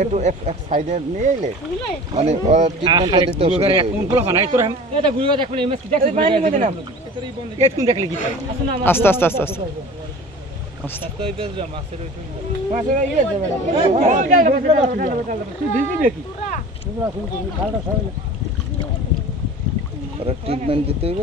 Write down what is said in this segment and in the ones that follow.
একটু এক এক সাইডে নিয়ে এলে মানে ট্রিটমেন্টটা দিতে অসুবিধা হবে। আস্তে আস্তে আস্তে আস্তে। আস্তে। ট্রিটমেন্ট দিতে হবে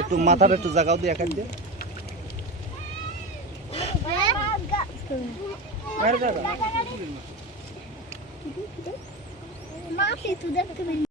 একটু মাথার একটু জায়গাও দিয়ে একাই দিয়ে একটু নাম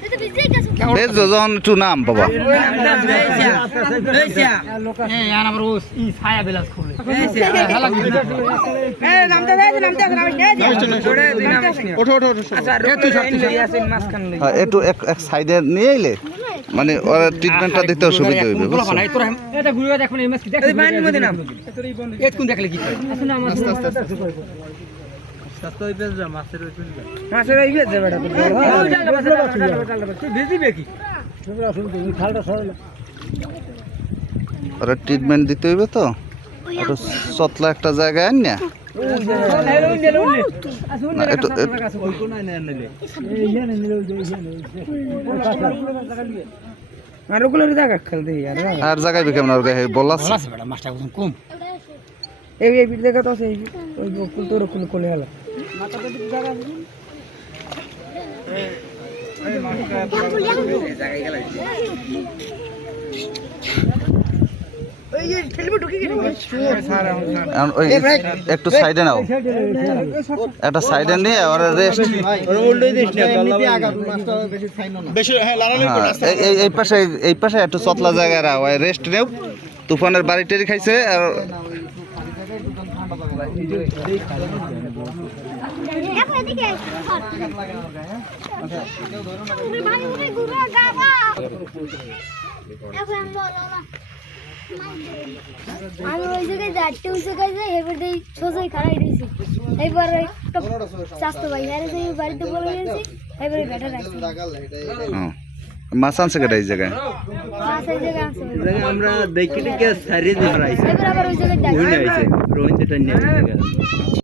খুলে ওঠো ওঠো ওঠো হ্যাঁ, একটু এক এক সাইডে নিয়ে এলে মানে ওরা ট্রিটমেন্টটা দিতে অসুবিধা হবে বুঝছ এটা ঘুরে দেখুন এই মাছ কি মধ্যে নাম এত কোন দেখলে কি আস্তে আস্তে মাছের ওই বেজে বেটা তুই ভিজিবে কি ওরা ট্রিটমেন্ট দিতে হইবে তো একটু সতলা একটা জায়গায় আন না না, আর জায়গা জায়গায় কেমন ওর গায়ে বল আছে আছে বেটা মাছটা কত কম এই বিট দেখা তো সেই ওই কুল তোর কুল কোলে হলো একটু সাইডে নাও। একটা সাইডে নিয়ে ওরা রেস্ট হ্যাঁ এই- পাশে এই পাশে একটু সতলা জায়গায় রাও রেস্ট নেও। তুফানের বাড়ি টেরি খাইছে আর আমি ওই জায়গায় যাচ্ছি ওই জায়গায় যাই এবার দেই সোজাই খারাই দিয়েছি। এবার একটা স্বাস্থ্য ভাই হ্যাঁ যাই বাড়িতে বলে গেছি এবারে বেটা রাখছি হ্যাঁ। মাছ আনছে কেটে এই জায়গায়? এই আমরা দেখি দেখি সারিয়ে দিয়ে এবার আবার ওই জায়গায় ডাকছি রোহিত এটা নিয়ে